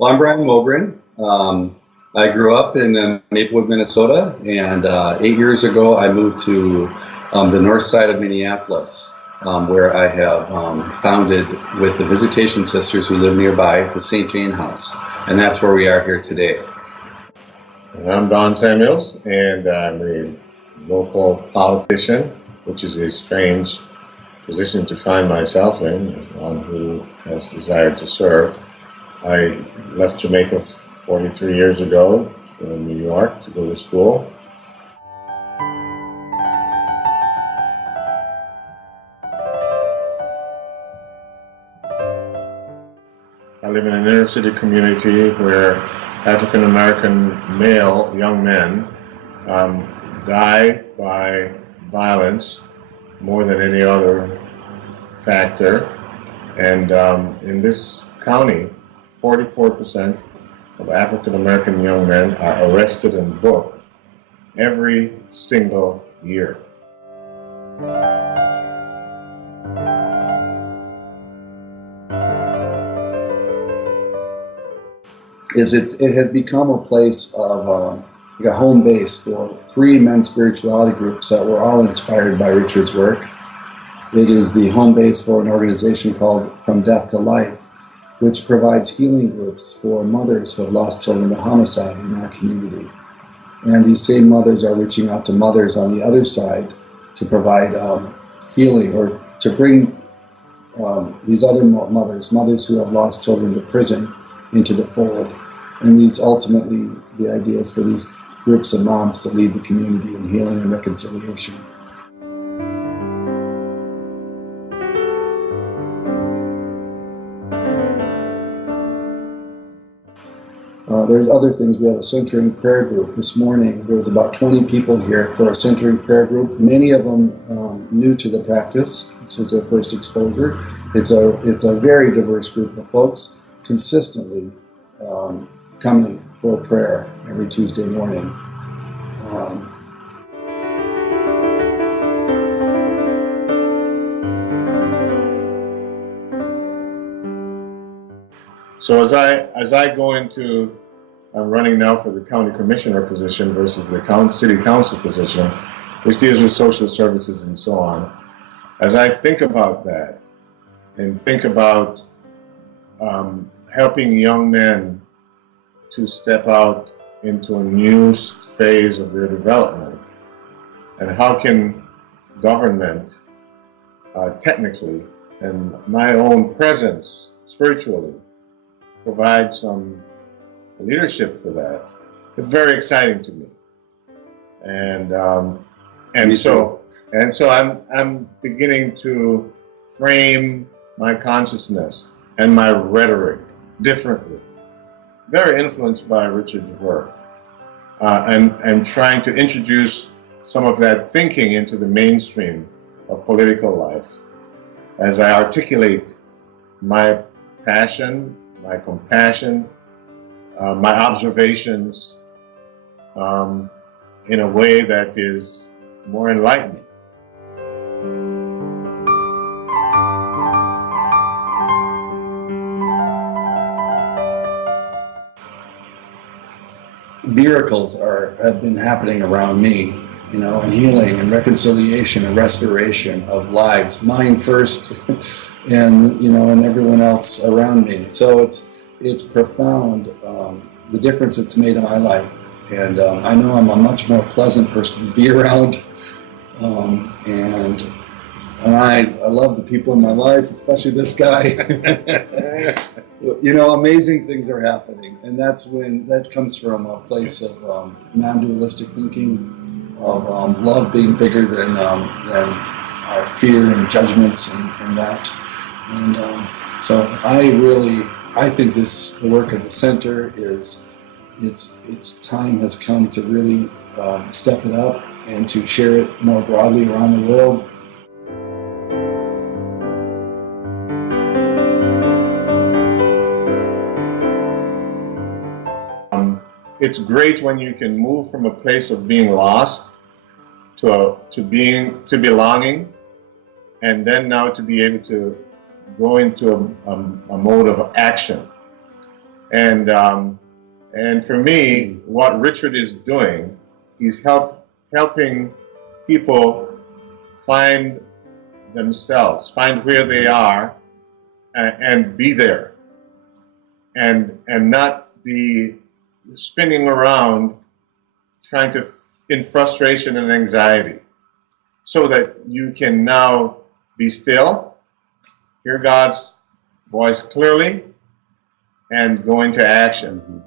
Well, I'm Brian Mogren. I grew up in Maplewood, Minnesota, and 8 years ago I moved to the north side of Minneapolis, where I have founded with the Visitation Sisters who live nearby the St. Jane House, and that's where we are here today. And I'm Don Samuels, and I'm a local politician, which is a strange position to find myself in, one who has desired to serve. I left Jamaica 43 years ago to New York to go to school. I live in an inner city community where African American male young men die by violence more than any other factor. And in this county, 44% of African American young men are arrested and booked every single year. It has become a place of like a home base for three men's spirituality groups that were all inspired by Richard's work. It is the home base for an organization called From Death to Life, which provides healing groups for mothers who have lost children to homicide in our community. And these same mothers are reaching out to mothers on the other side to provide healing, or to bring these other mothers who have lost children to prison, into the fold. And these ultimately, the idea is for these groups of moms to lead the community in healing and reconciliation. There's other things. We have a centering prayer group. This morning there was about 20 people here for a centering prayer group, many of them new to the practice. This was their first exposure. It's a very diverse group of folks, consistently coming for prayer every Tuesday morning. So as I go into, I'm running now for the county commissioner position versus the city council position, which deals with social services and so on. As I think about that and think about helping young men to step out into a new phase of their development, and how can government technically and my own presence spiritually provide some leadership for that, it's very exciting to me. And so I'm beginning to frame my consciousness and my rhetoric differently, very influenced by Richard's work, and trying to introduce some of that thinking into the mainstream of political life as I articulate my passion, my compassion, my observations in a way that is more enlightening. Miracles have been happening around me, and healing and reconciliation and restoration of lives, mine first, and and everyone else around me. So it's profound, the difference it's made in my life, and I know I'm a much more pleasant person to be around, and I love the people in my life, especially this guy. Amazing things are happening, and that comes from a place of non-dualistic thinking, of love being bigger than our fear and judgments and that. And so I think the work of the center is its time has come to really step it up and to share it more broadly around the world. It's great when you can move from a place of being lost to belonging, and then now to be able to go into a mode of action. And for me, what Richard is doing, he's helping people find themselves, find where they are, and be there, and not be spinning around trying to in frustration and anxiety, so that you can now be still, hear God's voice clearly, and go into action.